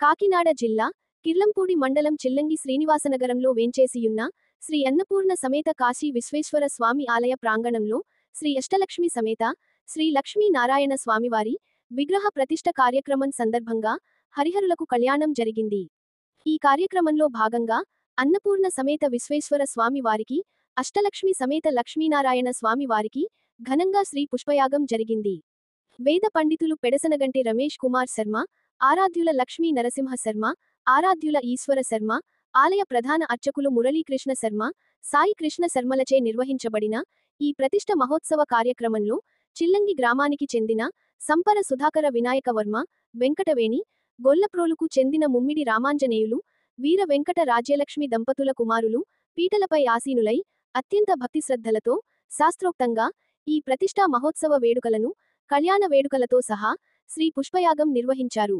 కాకినాడ జిల్లా కిర్లంపూడి మండలం చిల్లంగి శ్రీనివాసనగరంలో వేంచేసియున్న శ్రీ అన్నపూర్ణ సమేత కాశీ విశ్వేశ్వర స్వామి ఆలయ ప్రాంగణంలో శ్రీ అష్టలక్ష్మి సమేత శ్రీ లక్ష్మీ నారాయణ స్వామివారి విగ్రహ ప్రతిష్ఠ కార్యక్రమం సందర్భంగా హరిహరులకు కళ్యాణం జరిగింది. ఈ కార్యక్రమంలో భాగంగా అన్నపూర్ణ సమేత విశ్వేశ్వర స్వామి వారికి, అష్టలక్ష్మి సమేత లక్ష్మీనారాయణ స్వామి వారికి ఘనంగా శ్రీ పుష్పయాగం జరిగింది. వేద పండితులు పెడసనగంటి రమేష్ కుమార్ శర్మ, ఆరాధ్యుల లక్ష్మీ నరసింహ శర్మ, ఆరాధ్యుల ఈశ్వర శర్మ, ఆలయ ప్రధాన అర్చకులు మురళీకృష్ణ శర్మ, సాయి కృష్ణ శర్మలచే నిర్వహించబడిన ఈ ప్రతిష్ఠ మహోత్సవ కార్యక్రమంలో చిల్లంగి గ్రామానికి చెందిన సంపర సుధాకర వినాయక వర్మ, వెంకటవేణి, గొల్లప్రోలుకు చెందిన ముమ్మిడి రామాంజనేయులు, వీర వెంకట రాజ్యలక్ష్మి దంపతుల కుమారులు పీటలపై ఆసీనులై అత్యంత భక్తిశ్రద్ధలతో శాస్త్రోక్తంగా ఈ ప్రతిష్ఠా మహోత్సవ వేడుకలను కళ్యాణ వేడుకలతో సహా శ్రీ పుష్పయాగం నిర్వహించారు.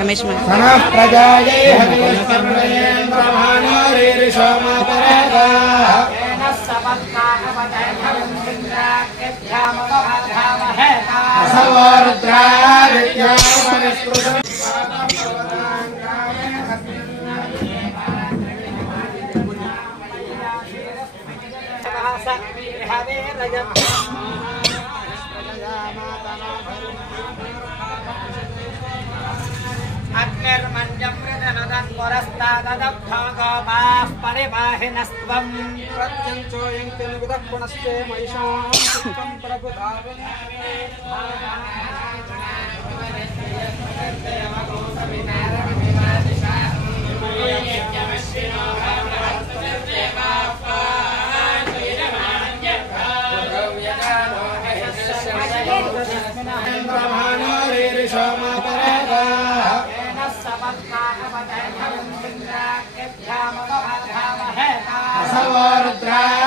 रमेश Sawarudra